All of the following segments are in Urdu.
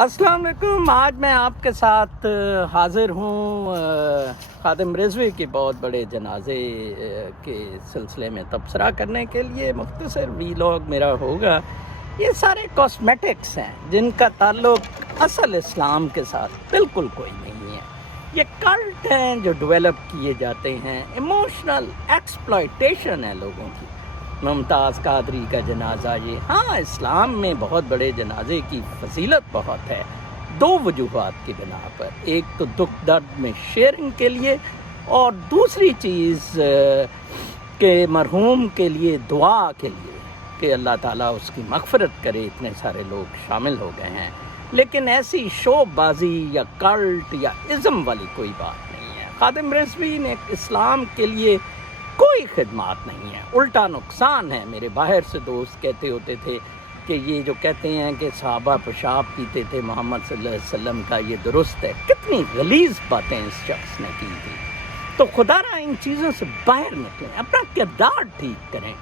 السلام علیکم. آج میں آپ کے ساتھ حاضر ہوں خادم رضوی کے بہت بڑے جنازے کے سلسلے میں تبصرہ کرنے کے لیے. مختصر ویلاگ میرا ہوگا. یہ سارے کاسمیٹکس ہیں جن کا تعلق اصل اسلام کے ساتھ بالکل کوئی نہیں ہے. یہ کلٹ ہیں جو ڈیولپ کیے جاتے ہیں. ایموشنل ایکسپلائٹیشن ہے لوگوں کی. ممتاز قادری کا جنازہ، یہ ہاں اسلام میں بہت بڑے جنازے کی فضیلت بہت ہے، دو وجوہات کی بنا پر. ایک تو دکھ درد میں شیئرنگ کے لیے، اور دوسری چیز کہ مرحوم کے لیے دعا کے لیے کہ اللہ تعالیٰ اس کی مغفرت کرے. اتنے سارے لوگ شامل ہو گئے ہیں، لیکن ایسی شو بازی یا کلٹ یا ازم والی کوئی بات نہیں ہے. خادم رضوی نے اسلام کے لیے کوئی خدمات نہیں ہے، الٹا نقصان ہے. میرے باہر سے دوست کہتے ہوتے تھے کہ یہ جو کہتے ہیں کہ صحابہ پیشاب پیتے تھے محمد صلی اللہ علیہ وسلم کا، یہ درست ہے. کتنی غلیظ باتیں اس شخص نے کی تھی. تو خدا را ان چیزوں سے باہر نکلیں، اپنا کردار ٹھیک کریں.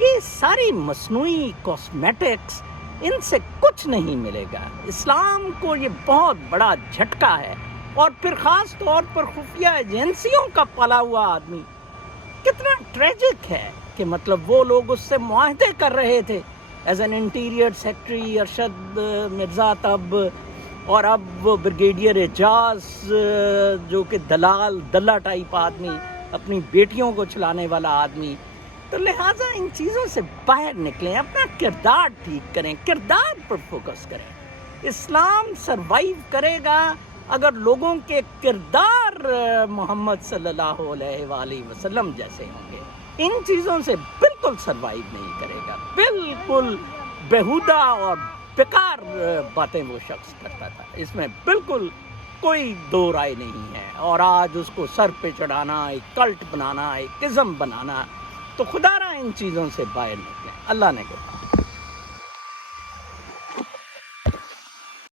یہ ساری مصنوعی کاسمیٹکس، ان سے کچھ نہیں ملے گا. اسلام کو یہ بہت بڑا جھٹکا ہے. اور پھر خاص طور پر خفیہ ایجنسیوں کا پلا ہوا آدمی کتنا ٹریجک ہے کہ مطلب وہ لوگ اس سے معاہدے کر رہے تھے as an interior secretary Arshad Mirza تب، اور اب وہ بریگیڈیئر اعجاز جو کہ دلہ ٹائپ آدمی، اپنی بیٹیوں کو چلانے والا آدمی. تو لہٰذا ان چیزوں سے باہر نکلیں، اپنا کردار ٹھیک کریں، کردار پر فوکس کریں. اسلام سروائیو کرے گا اگر لوگوں کے کردار محمد صلی اللہ علیہ وآلہ وسلم جیسے ہوں گے. ان چیزوں سے بالکل سروائیو نہیں کرے گا. بالکل بیہودہ اور بیکار باتیں وہ شخص کرتا تھا، اس میں بالکل کوئی دو رائے نہیں ہے. اور آج اس کو سر پہ چڑھانا، ایک کلٹ بنانا، ایک ازم بنانا، تو خدا را ان چیزوں سے باہر نکلیں. اللہ نے کہا.